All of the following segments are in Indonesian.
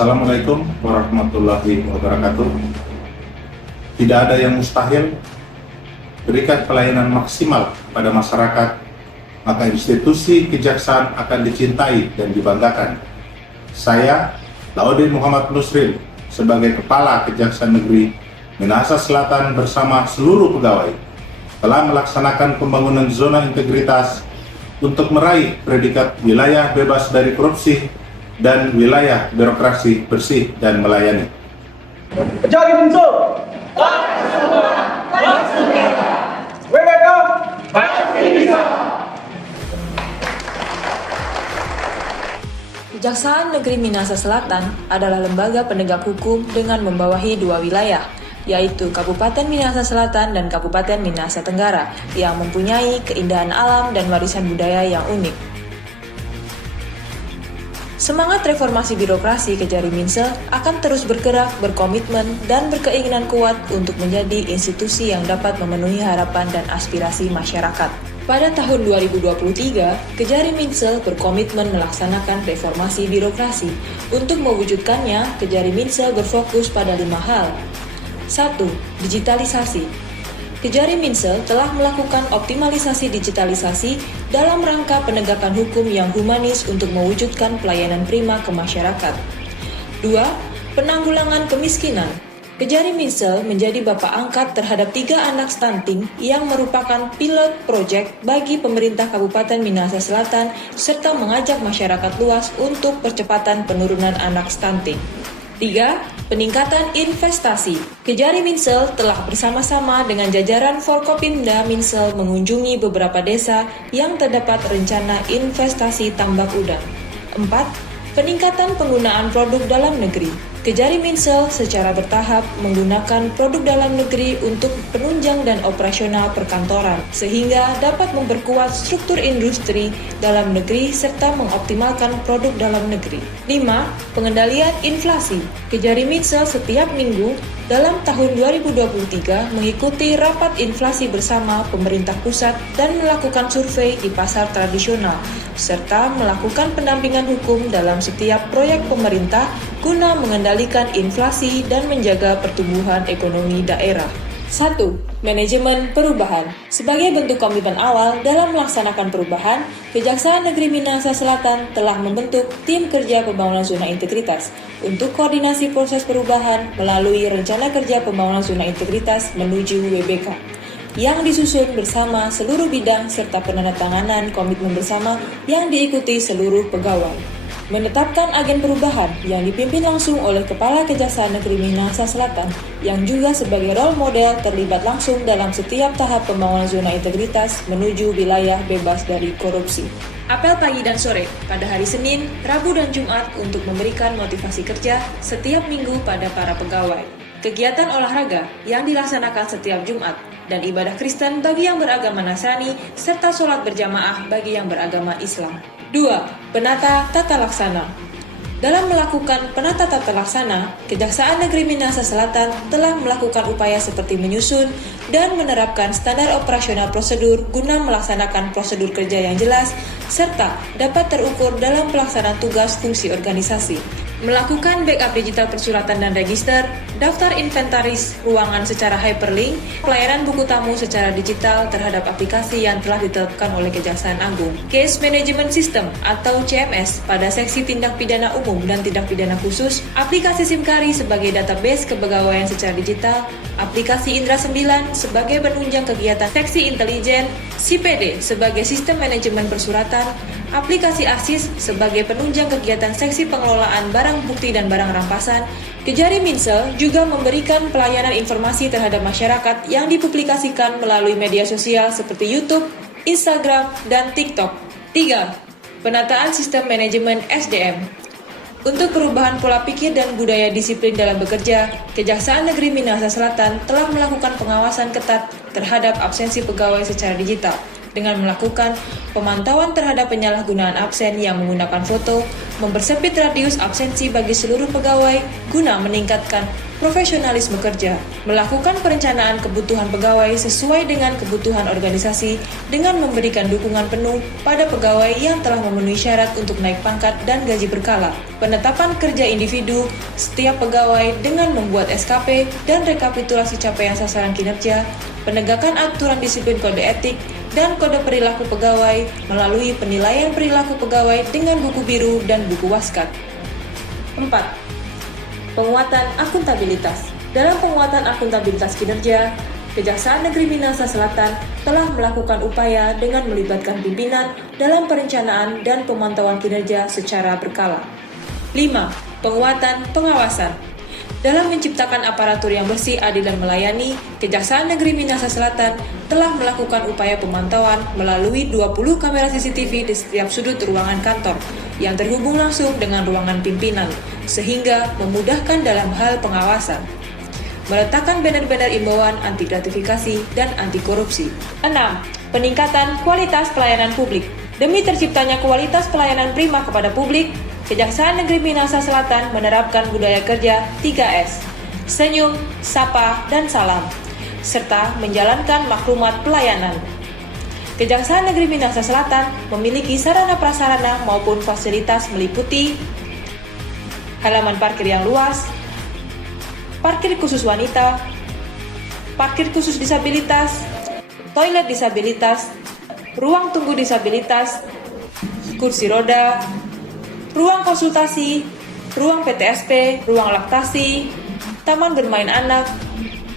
Assalamualaikum warahmatullahi wabarakatuh. Tidak ada yang mustahil. Berikan pelayanan maksimal pada masyarakat, maka institusi kejaksaan akan dicintai dan dibanggakan. Saya, Laudin Muhammad Nusril, sebagai Kepala Kejaksaan Negeri Minahasa Selatan bersama seluruh pegawai, telah melaksanakan pembangunan zona integritas untuk meraih predikat wilayah bebas dari korupsi dan wilayah birokrasi bersih dan melayani. Kejari Minso, WWK, Kejaksaan Negeri Minahasa Selatan adalah lembaga penegak hukum dengan membawahi dua wilayah, yaitu Kabupaten Minahasa Selatan dan Kabupaten Minahasa Tenggara, yang mempunyai keindahan alam dan warisan budaya yang unik. Semangat reformasi birokrasi Kejari Minsel akan terus bergerak, berkomitmen, dan berkeinginan kuat untuk menjadi institusi yang dapat memenuhi harapan dan aspirasi masyarakat. Pada tahun 2023, Kejari Minsel berkomitmen melaksanakan reformasi birokrasi. Untuk mewujudkannya, Kejari Minsel berfokus pada 5 hal. 1. Digitalisasi. Kejari Minsel telah melakukan optimalisasi digitalisasi dalam rangka penegakan hukum yang humanis untuk mewujudkan pelayanan prima ke masyarakat. 2. Penanggulangan kemiskinan. Kejari Minsel menjadi bapak angkat terhadap 3 anak stunting yang merupakan pilot project bagi pemerintah Kabupaten Minahasa Selatan serta mengajak masyarakat luas untuk percepatan penurunan anak stunting. 3. Peningkatan investasi. Kejari Minsel telah bersama-sama dengan jajaran Forkopimda Minsel mengunjungi beberapa desa yang terdapat rencana investasi tambak udang. 4. Peningkatan penggunaan produk dalam negeri. Kejari Minsel secara bertahap menggunakan produk dalam negeri untuk penunjang dan operasional perkantoran, sehingga dapat memperkuat struktur industri dalam negeri serta mengoptimalkan produk dalam negeri. 5. Pengendalian inflasi. Kejari Minsel setiap minggu dalam tahun 2023 mengikuti rapat inflasi bersama pemerintah pusat dan melakukan survei di pasar tradisional, serta melakukan pendampingan hukum dalam setiap proyek pemerintah guna mengendalikan inflasi dan menjaga pertumbuhan ekonomi daerah. 1. Manajemen perubahan. Sebagai bentuk komitmen awal dalam melaksanakan perubahan, Kejaksaan Negeri Minahasa Selatan telah membentuk tim kerja pembangunan zona integritas untuk koordinasi proses perubahan melalui Rencana Kerja Pembangunan Zona Integritas menuju WBK yang disusun bersama seluruh bidang serta penandatanganan komitmen bersama yang diikuti seluruh pegawai. Menetapkan agen perubahan yang dipimpin langsung oleh Kepala Kejaksaan Negeri Minahasa Selatan yang juga sebagai role model terlibat langsung dalam setiap tahap pembangunan zona integritas menuju wilayah bebas dari korupsi. Apel pagi dan sore pada hari Senin, Rabu dan Jumat untuk memberikan motivasi kerja setiap minggu pada para pegawai. Kegiatan olahraga yang dilaksanakan setiap Jumat dan ibadah Kristen bagi yang beragama Nasrani serta sholat berjamaah bagi yang beragama Islam. 2. Penata tata laksana. Dalam melakukan penata tata laksana, Kejaksaan Negeri Minahasa Selatan telah melakukan upaya seperti menyusun dan menerapkan standar operasional prosedur guna melaksanakan prosedur kerja yang jelas serta dapat terukur dalam pelaksanaan tugas fungsi organisasi. Melakukan backup digital persuratan dan register, daftar inventaris ruangan secara hyperlink, pelayanan buku tamu secara digital terhadap aplikasi yang telah ditetapkan oleh Kejaksaan Agung, Case Management System atau CMS pada seksi tindak pidana umum dan tindak pidana khusus, aplikasi SIMKARI sebagai database kepegawaian secara digital, aplikasi Indra 9 sebagai penunjang kegiatan seksi intelijen, CPD sebagai sistem manajemen persuratan, aplikasi ASIS sebagai penunjang kegiatan seksi pengelolaan barang bukti dan barang rampasan. Kejari Minsel juga memberikan pelayanan informasi terhadap masyarakat yang dipublikasikan melalui media sosial seperti YouTube, Instagram, dan TikTok. 3. Penataan sistem manajemen SDM. Untuk perubahan pola pikir dan budaya disiplin dalam bekerja, Kejaksaan Negeri Minahasa Selatan telah melakukan pengawasan ketat terhadap absensi pegawai secara digital. dengan melakukan pemantauan terhadap penyalahgunaan absen yang menggunakan foto, mempersempit radius absensi bagi seluruh pegawai guna meningkatkan profesionalisme kerja, melakukan perencanaan kebutuhan pegawai sesuai dengan kebutuhan organisasi dengan memberikan dukungan penuh pada pegawai yang telah memenuhi syarat untuk naik pangkat dan gaji berkala, penetapan kerja individu setiap pegawai dengan membuat SKP dan rekapitulasi capaian sasaran kinerja, penegakan aturan disiplin kode etik, dan kode perilaku pegawai melalui penilaian perilaku pegawai dengan buku biru dan buku waskat. 4. Penguatan akuntabilitas. Dalam penguatan akuntabilitas kinerja, Kejaksaan Negeri Minahasa Selatan telah melakukan upaya dengan melibatkan pimpinan dalam perencanaan dan pemantauan kinerja secara berkala. 5. Penguatan pengawasan. Dalam menciptakan aparatur yang bersih, adil, dan melayani, Kejaksaan Negeri Minahasa Selatan telah melakukan upaya pemantauan melalui 20 kamera CCTV di setiap sudut ruangan kantor yang terhubung langsung dengan ruangan pimpinan, sehingga memudahkan dalam hal pengawasan. Meletakkan banner-banner imbauan anti gratifikasi dan anti korupsi. 6. Peningkatan kualitas pelayanan publik. Demi terciptanya kualitas pelayanan prima kepada publik, Kejaksaan Negeri Minahasa Selatan menerapkan budaya kerja 3S, senyum, sapa, dan salam, serta menjalankan maklumat pelayanan. Kejaksaan Negeri Minahasa Selatan memiliki sarana prasarana maupun fasilitas meliputi halaman parkir yang luas, parkir khusus wanita, parkir khusus disabilitas, toilet disabilitas, ruang tunggu disabilitas, kursi roda, ruang konsultasi, ruang PTSP, ruang laktasi, taman bermain anak,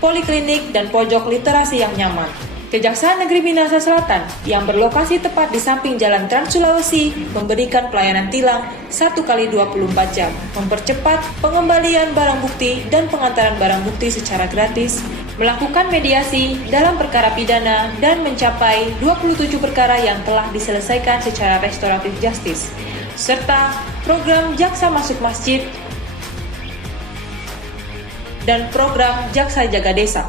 poliklinik, dan pojok literasi yang nyaman. Kejaksaan Negeri Minahasa Selatan yang berlokasi tepat di samping Jalan Trans Sulawesi memberikan pelayanan tilang 1x24 jam, mempercepat pengembalian barang bukti dan pengantaran barang bukti secara gratis, melakukan mediasi dalam perkara pidana dan mencapai 27 perkara yang telah diselesaikan secara restoratif justice, serta program Jaksa Masuk Masjid dan program Jaksa Jaga Desa.